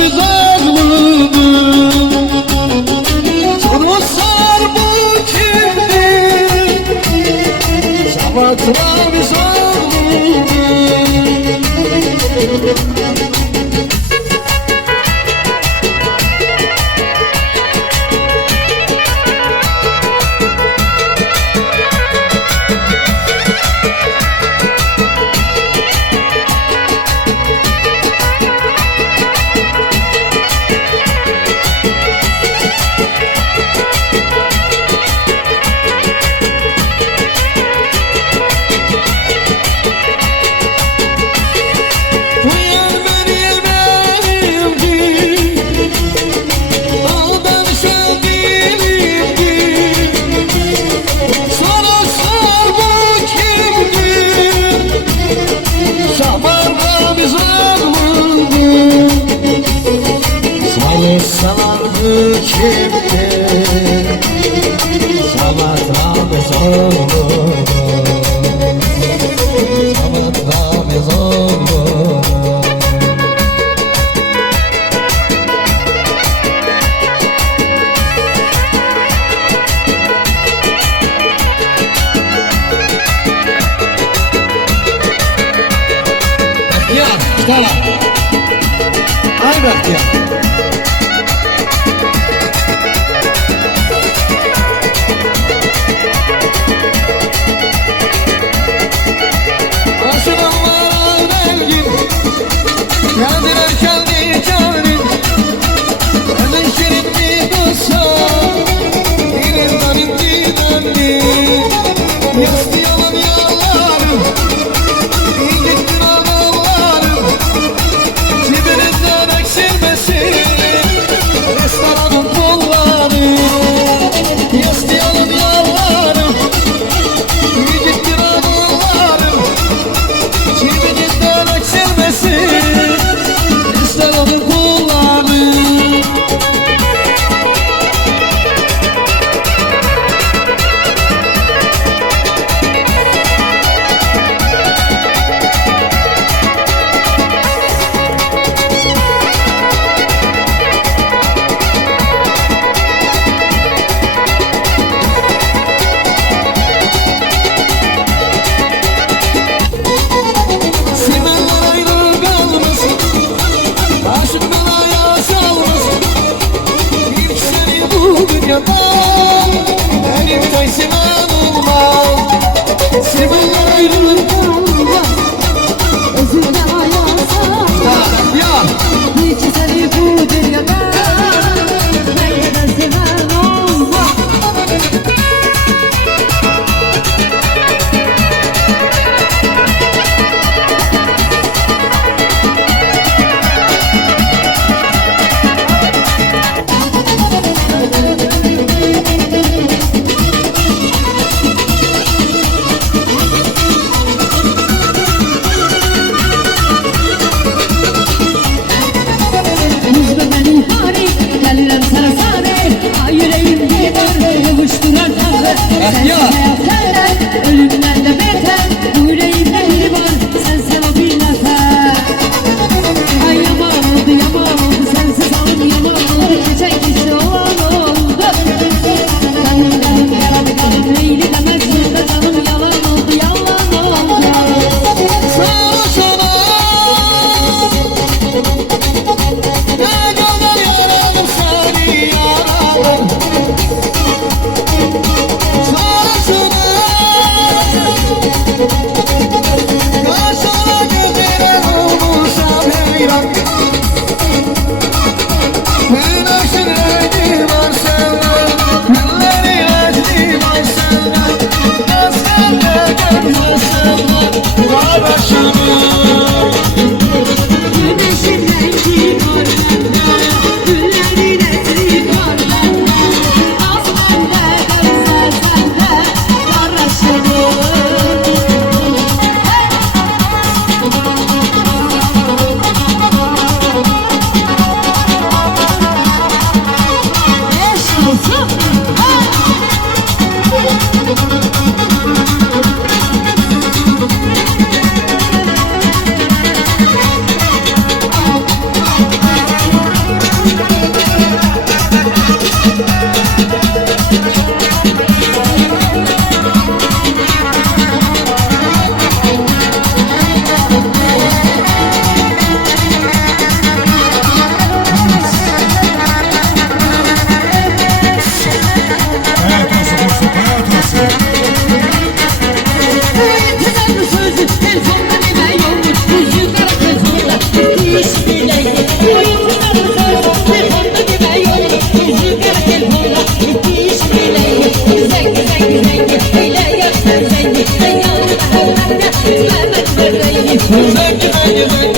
biz ağladım. Sormuşlar bu kimdir? Sabahlar biz ağladım. Sardı kimdir? Sabahtan biz ağladım. Sabahtan biz ağladım. Ya, gitara. Ay bak ya. Geldiler kendi canım, hemen şirinli dostum, İnandan indiğimdi, yaslayan yollarım, iyi gittin adamlarım, cibinizden eksilmesin, restoranın kolları, yaslayan yollarım, iyi gittin adamlarım, cibinizden eksilmesin. Benim kaysemen olmaz. Sevenler ayrılır kalmaz. Özünde ayasam ya. Hiç seni bu dünyada benden seven olmaz. Ölümden de beter, bu yüreğimde biri var, sen sevabı nefer. Ay yaman oldu, sensiz alım yaman oldu, çiçek içi olan oldu. Canım yaralı canım, neyli demezsin de canım yalan oldu, yalan oldu. Sana sana, ne kadar yaralı seni yaralı. Sana sana. Zeki